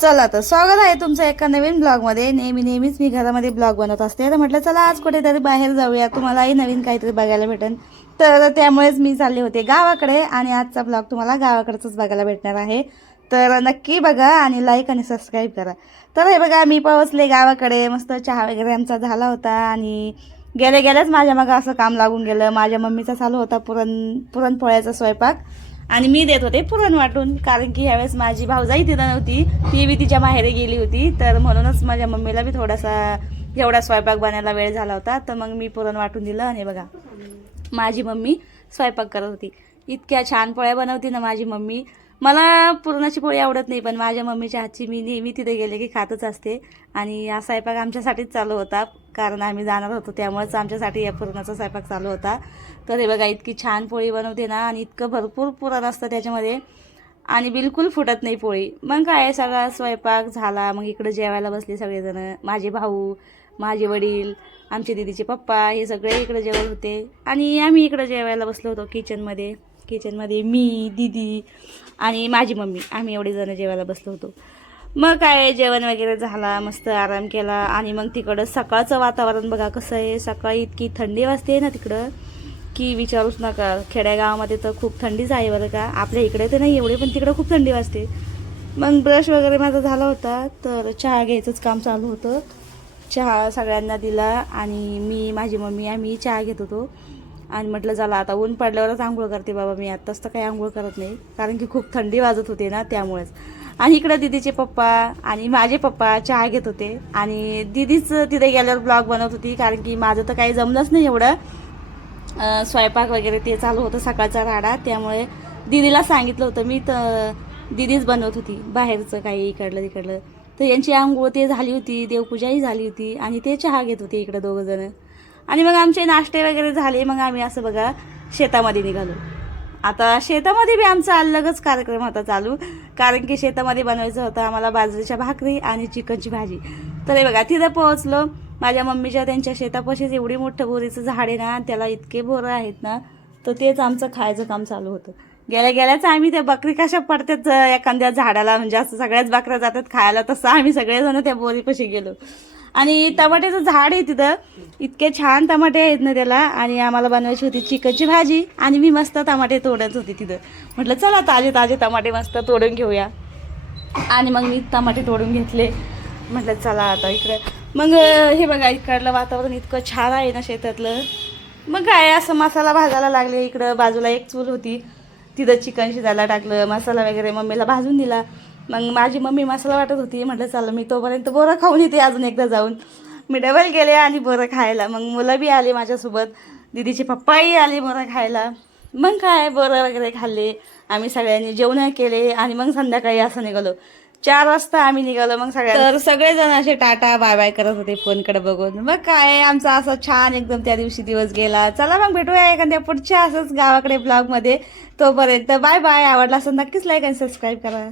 चला तर स्वागत आहे तुमचं एका नवीन ब्लॉगमध्ये. नेहमी नेहमीच मी घरामध्ये ब्लॉग बनवत असते. तर म्हटलं चला आज कुठेतरी बाहेर जाऊया. तुम्हालाही नवीन काहीतरी बघायला भेटेल तर त्यामुळेच मी चालले होते गावाकडे आणि आजचा ब्लॉग तुम्हाला गावाकडचंच बघायला भेटणार आहे. तर नक्की बघा आणि लाईक आणि सबस्क्राईब करा. तर हे बघा मी पोहोचले गावाकडे. मस्त चहा वगैरे आमचा झाला होता आणि गेल्या गेल्याच माझ्या मग असं काम लागून गेलं. माझ्या मम्मीचा चालू होता पुरण पुरणपोळ्याचा स्वयंपाक. आणि मी देत होते पुरण वाटून कारण की ह्यावेळेस माझी भाऊजाई तिथं नव्हती ती बी तिच्या माहेरी गेली होती. तर म्हणूनच माझ्या मम्मीला बी थोडासा एवढा स्वयंपाक बनायला वेळ झाला होता. तर मग मी पुरण वाटून दिलं आणि बघा माझी मम्मी स्वयंपाक करत होती. इतक्या छान पोळ्या बनवते ना माझी मम्मी. मला पुरणाची पोळी आवडत नाही पण माझ्या मम्मीच्या हातची मी नेहमी तिथे गेले की खातच असते. आणि हा स्वयंपाक आमच्यासाठीच चालू होता. कारण आम्ही जाणार होतो त्यामुळेच आमच्यासाठी या पुरणाचा स्वयंपाक चालू होता. तर हे बघा इतकी छान पोळी बनवते ना आणि इतकं भरपूर पुरण असतं त्याच्यामध्ये. आणि बिलकुल फुटत नाही पोळी. मग काय सगळा स्वयंपाक झाला मग इकडं जेवायला बसले सगळेजण. माझे भाऊ माझे वडील आमचे दीदीचे पप्पा हे सगळे इकडे जेवत होते. आणि आम्ही इकडं जेवायला बसलो होतो किचनमध्ये. किचनमध्ये मी दीदी आणि माझी मम्मी आम्ही एवढे जण जेवायला बसलो होतो. मग काय जेवण वगैरे झाला मस्त आराम केला. आणि मग तिकडं सकाळचं वातावरण बघा कसं आहे. सकाळी इतकी थंडी वाजते ना तिकडं की विचारूच नका. खेड्यागावामध्ये तर खूप थंडीच आहे बरं का. आपल्या इकडे तर नाही एवढे पण तिकडं खूप थंडी वाजते. मग ब्रश वगैरे माझा झाला होता तर चहा घ्यायचंच काम चालू होतं. चहा सगळ्यांना दिला आणि मी माझी मम्मी आम्ही चहा घेत होतो. आणि म्हटलं झालं आता ऊन पडल्यावरच आंघोळ करते बाबा मी. आत्ताच तर काही आंघोळ करत नाही. कारण की खूप थंडी वाजत होते ना त्यामुळेच. आणि इकडं दिदीचे पप्पा आणि माझे पप्पा चहा घेत होते. आणि दिदीच तिथे गेल्यावर ब्लॉग बनवत होती कारण की माझं तर काही जमलंच नाही एवढं. स्वयंपाक वगैरे ते चालू होतं सकाळचा राडा त्यामुळे दिदीला सांगितलं होतं मी तर दिदीच बनवत होती बाहेरचं काही इकडलं तिकडलं. तर यांची आंघोळ ते झाली होती देवपूजाही झाली होती आणि ते चहा घेत होते इकडं दोघं जण. आणि मग आमचे नाश्ते वगैरे झाले मग आम्ही असं बघा शेतामध्ये निघालो. आता शेतामध्ये बी आमचा अलगच कार्यक्रम होता चालू. कारण की शेतामध्ये बनवायचं होतं आम्हाला बाजरीच्या भाकरी आणि चिकनची भाजी. तर हे बघा तिथं पोहोचलो. माझ्या मम्मीच्या त्यांच्या शेतापाशीच एवढी मोठं बोरीचं झाड आहे ना त्याला इतके बोरं आहेत ना तर तेच आमचं खायचं काम चालू होतं. गेल्या गेल्याच आम्ही त्या बकरी कशा पडतात एखाद्या झाडाला म्हणजे असं सगळ्याच बकऱ्या जातात खायला तसं आम्ही सगळेजण त्या बोरीपाशी गेलो. आणि टमाट्याचं झाड आहे तिथं. इतके छान टमाटे आहेत ना त्याला. आणि आम्हाला बनवायची होती चिकनची भाजी आणि मी मस्त टमाटे तोडत होती तिथं. म्हटलं चला ताजे ताजे टमाटे मस्त तोडून घेऊया. आणि मग मी टमाटे तोडून घेतले. म्हटलं चला आता इकडं. मग हे बघा इकडलं वातावरण इतकं छान आहे ना शेतातलं. मग काय असं मसाला भाजायला लागले. इकडं बाजूला एक चूल होती. तिथं चिकन शिजायला टाकलं. मसाला वगैरे मम्मीला भाजून दिला. मग माझी मम्मी मसाला वाटत होती म्हटलं चला मी तोपर्यंत बोरं खाऊन येते अजून एकदा जाऊन. मी डबल गेले आणि बोरं खायला. मग मुलं बी आले माझ्यासोबत. दिदीचे पप्पाही आले बोरं खायला. मग काय बोरं वगैरे खाल्ले. आम्ही सगळ्यांनी जेवण केले आणि मग संध्याकाळी असं निघालो. चार वाजता आम्ही निघालो मग सगळ्या तर सगळेजण असे टाटा बाय बाय करत होते फोनकडे बघून. मग काय आमचा असं छान एकदम त्या दिवशी दिवस गेला. चला मग भेटूया एखाद्या पुढच्या असंच गावाकडे ब्लॉगमध्ये तोपर्यंत बाय बाय आवडला असं नक्कीच लाईक आणि सबस्क्राईब करा.